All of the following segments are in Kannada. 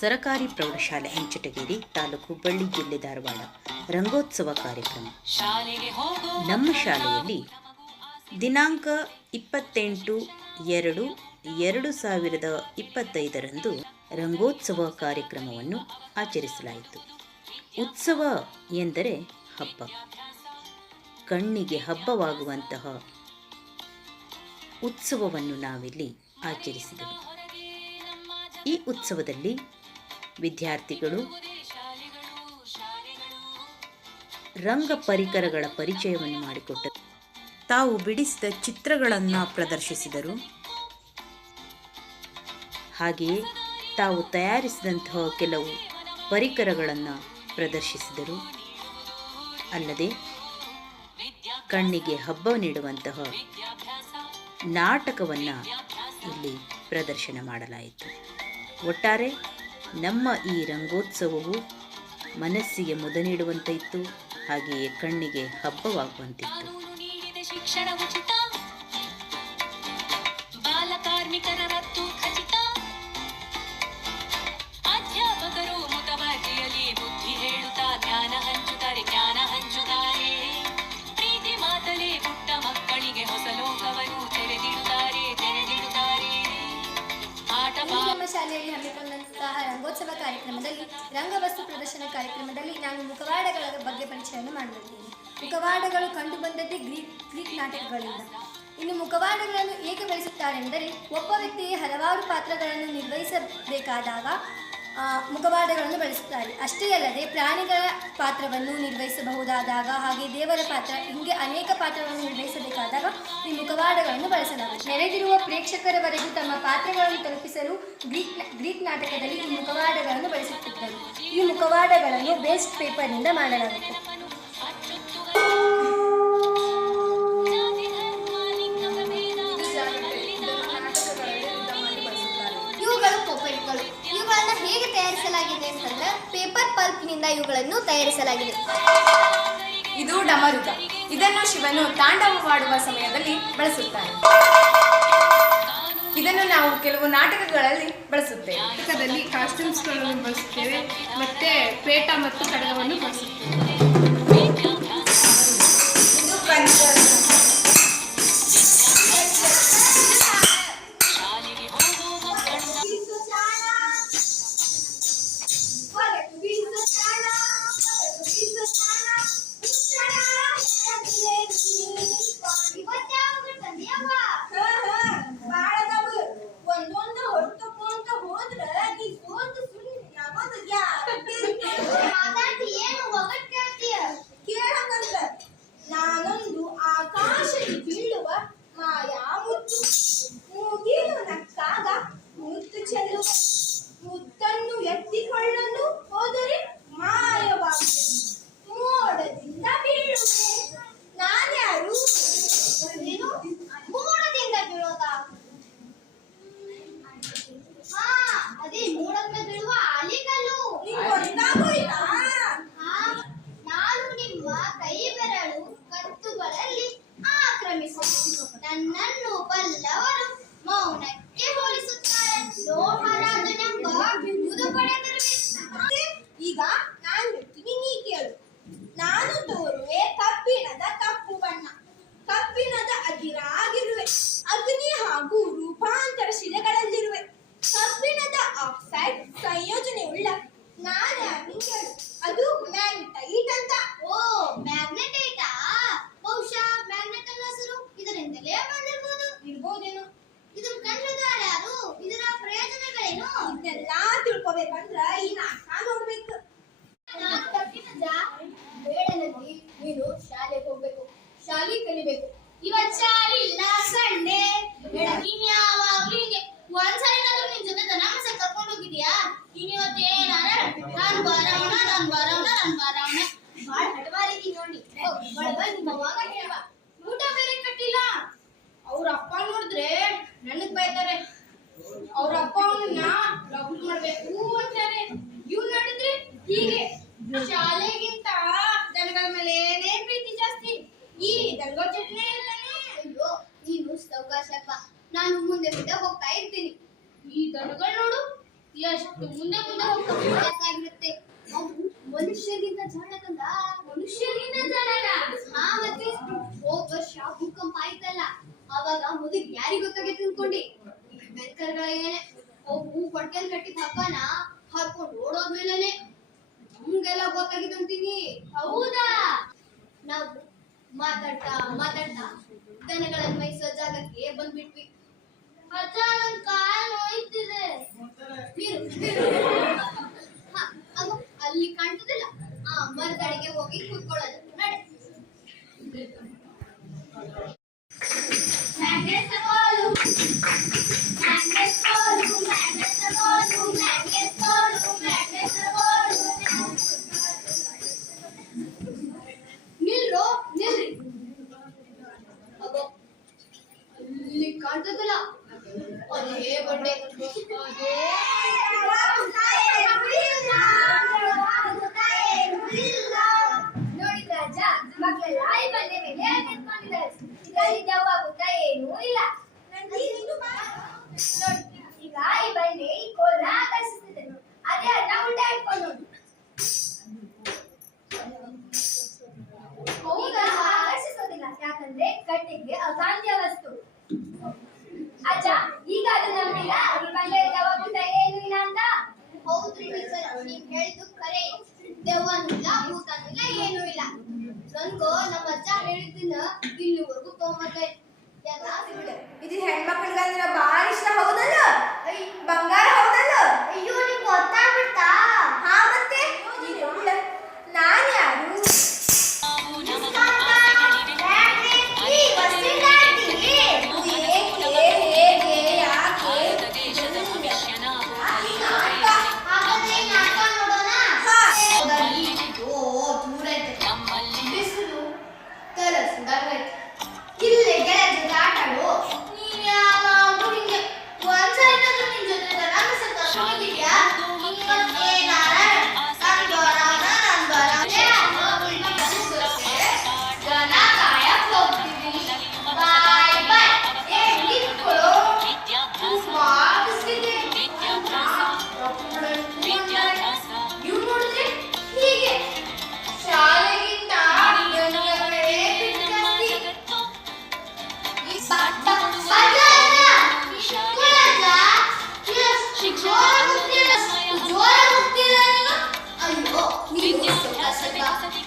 ಸರಕಾರಿ ಪ್ರೌಢಶಾಲೆ ಹೆಂಚಟಗೇರಿ ತಾಲೂಕು ಬಳ್ಳಿ ಜಿಲ್ಲೆ ಧಾರವಾಡ. ರಂಗೋತ್ಸವ ಕಾರ್ಯಕ್ರಮ. ನಮ್ಮ ಶಾಲೆಯಲ್ಲಿ ದಿನಾಂಕ ಇಪ್ಪತ್ತೆಂಟು ಎರಡು ಎರಡು ಸಾವಿರದ ಇಪ್ಪತ್ತೈದರಂದು ರಂಗೋತ್ಸವ ಕಾರ್ಯಕ್ರಮವನ್ನು ಆಚರಿಸಲಾಯಿತು. ಉತ್ಸವ ಎಂದರೆ ಹಬ್ಬ. ಕಣ್ಣಿಗೆ ಹಬ್ಬವಾಗುವಂತಹ ಉತ್ಸವವನ್ನು ನಾವಿಲ್ಲಿ ಆಚರಿಸಿದೆವು. ಈ ಉತ್ಸವದಲ್ಲಿ ವಿದ್ಯಾರ್ಥಿಗಳು. ರಂಗ ಪರಿಕರಗಳ ಪರಿಚಯವನ್ನು ಮಾಡಿಕೊಟ್ಟರು. ತಾವು ಬಿಡಿಸಿದ ಚಿತ್ರಗಳನ್ನು ಪ್ರದರ್ಶಿಸಿದರು. ಹಾಗೆಯೇ ತಾವು ತಯಾರಿಸಿದಂತಹ ಕೆಲವು ಪರಿಕರಗಳನ್ನು ಪ್ರದರ್ಶಿಸಿದರು. ಅಲ್ಲದೆ ಕಣ್ಣಿಗೆ ಹಬ್ಬ ನೀಡುವಂತಹ ನಾಟಕವನ್ನು ಇಲ್ಲಿ ಪ್ರದರ್ಶನ ಮಾಡಲಾಯಿತು. ಒಟ್ಟಾರೆ ನಮ್ಮ ಈ ರಂಗೋತ್ಸವವು ಮನಸ್ಸಿಗೆ ಮುದ ನೀಡುವಂತಿತ್ತು ಹಾಗೆಯೇ ಕಣ್ಣಿಗೆ ಹಬ್ಬವಾಗುವಂತಿತ್ತು. ಬಾಲ ಕಾರ್ಮಿಕರ ಪರಿಚಯವನ್ನು ಮಾಡಲಿದ್ದೇನೆ ಮುಖವಾಡಗಳು ಕಂಡುಬಂದದ್ದೇ ಗ್ರೀಕ್ ಗ್ರೀಕ್ ನಾಟಕಗಳಿಂದ. ಇನ್ನು ಮುಖವಾಡಗಳನ್ನು ಏಕೆ ಬಳಸುತ್ತಾರೆಂದರೆ, ಒಬ್ಬ ವ್ಯಕ್ತಿಗೆ ಹಲವಾರು ಪಾತ್ರಗಳನ್ನು ನಿರ್ವಹಿಸಬೇಕಾದಾಗ ಮುಖವಾಡಗಳನ್ನು ಬಳಸುತ್ತಾರೆ. ಅಷ್ಟೇ ಅಲ್ಲದೆ, ಪ್ರಾಣಿಗಳ ಪಾತ್ರವನ್ನು ನಿರ್ವಹಿಸಬಹುದಾದಾಗ, ಹಾಗೆ ದೇವರ ಪಾತ್ರ, ಹಿಂಗೆ ಅನೇಕ ಪಾತ್ರಗಳನ್ನು ನಿರ್ವಹಿಸಬೇಕಾದಾಗ ಈ ಮುಖವಾಡಗಳನ್ನು ಬಳಸಲಾಗುತ್ತದೆ. ನೆರೆದಿರುವ ಪ್ರೇಕ್ಷಕರವರೆಗೂ ತಮ್ಮ ಪಾತ್ರಗಳನ್ನು ತಲುಪಿಸಲು ಗ್ರೀಕ್ ಗ್ರೀಕ್ ನಾಟಕದಲ್ಲಿ ಈ ಮುಖವಾಡಗಳನ್ನು ಬಳಸುತ್ತಿದ್ದರು. ಈ ಮುಖವಾಡಗಳನ್ನು ಬೇಸ್ಟ್ ಪೇಪರ್ನಿಂದ ಮಾಡಲಾಗುತ್ತದೆ. ತಯಾರಿಸಲಾಗಿದೆ ಅಂತಂದ್ರೆ ಪೇಪರ್ ಪಲ್ಪ್ನಿಂದ ಇವುಗಳನ್ನು ತಯಾರಿಸಲಾಗಿದೆ. ಇದು ಡಮರುಗ. ಇದನ್ನು ಶಿವನು ತಾಂಡವವಾಡುವ ಸಮಯದಲ್ಲಿ ಬಳಸುತ್ತಾನೆ ಇದನ್ನು ನಾವು ಕೆಲವು ನಾಟಕಗಳಲ್ಲಿ ಬಳಸುತ್ತೇವೆ. ನಾಟಕದಲ್ಲಿ ಕಾಸ್ಟ್ಯೂಮ್ಸ್ಗಳನ್ನು ಬಳಸುತ್ತೇವೆ. ಮತ್ತೆ ಪೇಟ ಮತ್ತು ಕಡಗವನ್ನು ಬಳಸುತ್ತೇವೆ. ಹೀಗೆ ಶಾಲೆಗಿಂತ ದನಗಳ ಮೇಲೆ ಪ್ರೀತಿ ಜಾಸ್ತಿ ಈ ದನಗಳ ಚಟ್ನಿ ಅಯ್ಯೋ ನೀನು ಸಾವಕಾಶಪ್ಪ ನಾನು ಮುಂದೆ ಮುಂದೆ ಹೋಗ್ತಾ ಇರ್ತೀನಿ. ಈ ದನಗಳು ನೋಡು ಎಷ್ಟು ಮುಂದೆ ಮುಂದೆ ಹೋಗ್ತಾಗಿರುತ್ತೆ ಅವು ಮನುಷ್ಯರಿಗಿಂತ ಜಾಣಕಂದ ಮನುಷ್ಯರಿಗಿಂತ ಜಾಣನ ಹಾ ಮತ್ತೆ ಹೋದ್ ವರ್ಷ ಭೂಕಂಪ ಆಯ್ತಲ್ಲ ಅವಾಗ ಮೊದಲು ಯಾರಿಗ್ ಗೊತ್ತಾಗೈತೆ ಅನ್ಕೊಂಡಿ ಬೆಕ್ಕರ್ಗಳೇನೆ ಅವು ಕೊಡ್ಕೆಲ್ ಕಟ್ಟಿದ ಹಬ್ಬನ ಹರ್ಕೊಂಡು ಓಡೋದ್ಮೇಲೆನೆ ನಮ್ಗೆಲ್ಲ ಗೊತ್ತಾಗಿತ್ತಂತೀನಿ ಹೌದಾ? ನಾವು ಮಾತಾಡ್ತಾ ಮಾತಾಡ್ತಾ ದನಗಳನ್ನ ಮೈಸೋ ಜಾಗಕ್ಕೆ ಬಂದ್ಬಿಟ್ವಿ. ಅಜ್ಜ ನನ್ ಕಾಲ್ ನೋಯ್ತಿದೆ. ಅಲ್ಲಿ ಕಾಣ್ತದಿಲ್ಲ, ಆ ಮರದಡಿಗೆ ಹೋಗಿ ಕೂತ್ಕೊಳ್ಳೋದು. ನಡೆ. ಮ್ಯಾಗ್ನೆಟ್ dari Jawa ಇದು ಹೆಣ್ಮಕ್ಳಿಗಂದ್ರೆ ಬಾಳ ಇಷ್ಟ ಹೌದಲ್ಲ? ಬಂಗಾರ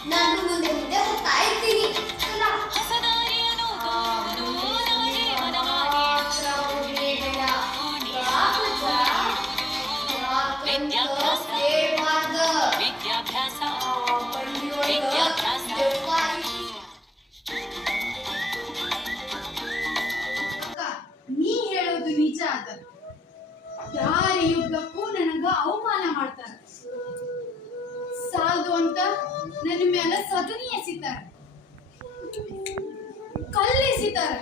ಸ್ವಲ್ಪ ನಾನು ನನ್ನ ಮೇಲೆ ಸಗಣಿ ಎಸಿತಾರೆ ಕಲ್ಲೆಸಿತಾರೆ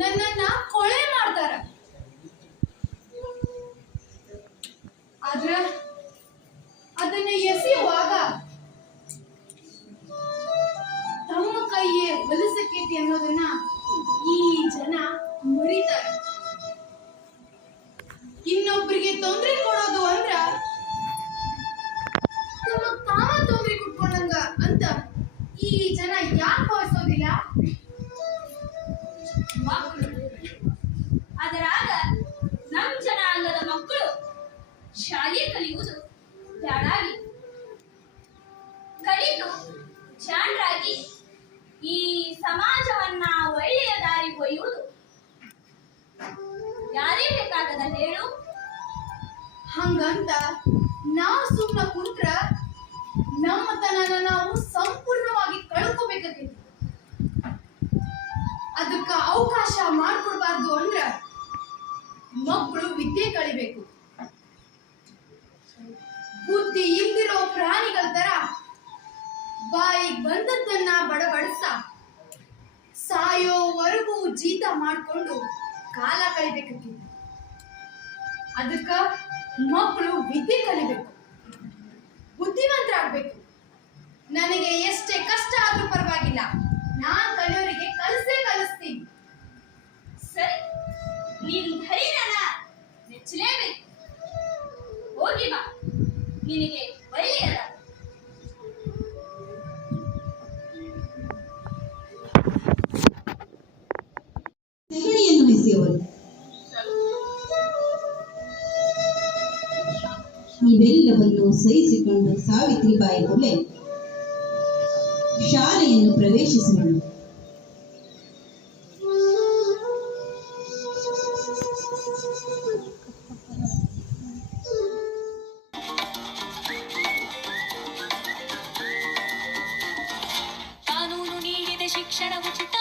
ನನ್ನನ್ನ ಕೊಳೆ ಮಾಡ್ತಾರ. ಆದ್ರ ಈ ಜನ ಯಾಕೆ ಭಾವಿಸೋದಿಲ್ಲ ಅದರಾಗ ನಮ್ ಅಲ್ಲದ ಮಕ್ಕಳು ಶಾಲೆ ಕಲಿಯುವುದು ಬ್ಯಾಡಾಗಿ ಕಲಿತು ಜಾಣರಾಗಿ ಈ ಸಮಾಜವನ್ನ ಒಳ್ಳೆಯ ದಾರಿ ಒಯ್ಯುವುದು ಯಾರೇ ಬೇಕಾಗದ ಹೇಳು. ಹಂಗಂತ ನಾವು ಸುಮ್ಮನೆ ಕುಂತ್ರ ನಮ್ಮತನನ ನಾವು ಸಂಪೂರ್ಣವಾಗಿ ಕಳ್ಕೋಬೇಕಾಗೈತಿ ಅದಕ್ಕ ಅವಕಾಶ ಮಾಡ್ಕೊಡ್ಬಾರ್ದು ಅಂದ್ರ ಮಕ್ಕಳು ವಿದ್ಯೆ ಕಲಿಬೇಕು ಬುದ್ಧಿ ಇಲ್ದಿರೋ ಪ್ರಾಣಿಗಳ ತರ ಬಾಯಿ ಬಂದದ್ದನ್ನ ಬಡಬಡಿಸ ಸಾಯೋವರೆಗೂ ಜೀತ ಮಾಡ್ಕೊಂಡು ಕಾಲ ಕಳಿಬೇಕು ಅದಕ್ಕ ಮಕ್ಕಳು ವಿದ್ಯೆ ಕಲಿಬೇಕು. ಬುದ್ಧಿವಂತರಾಗ್ಬೇಕು. ನನಗೆ ಎಷ್ಟೇ ಕಷ್ಟ ಆದ್ರೂ ಪರವಾಗಿಲ್ಲ. ನಾನ್ ಕಲಿಯೋರಿಗೆ ಕಲಿಸೇ ಕಲಿಸ್ತೀನಿ. ಸರಿ, ನೀನು ಧೈರ್ಯನ ಮೆಚ್ಚಲೇಬೇಕು. ಹೋಗಿ ಬಾ. ನಿನಗೆ ಒಳ್ಳೆಯದ ಸಗಣಿಯನ್ನು ಎಸೆಯುವರು ಇವೆಲ್ಲವನ್ನು ಸಹಿಸಿಕೊಂಡು ಸಾವಿತ್ರಿಬಾಯಿ ಫುಲೆ ಶಾಲೆಯನ್ನು ಪ್ರವೇಶಿಸೋಣ ಕಾನೂನು ನೀಡಿದ ಶಿಕ್ಷಣ ಉಚಿತ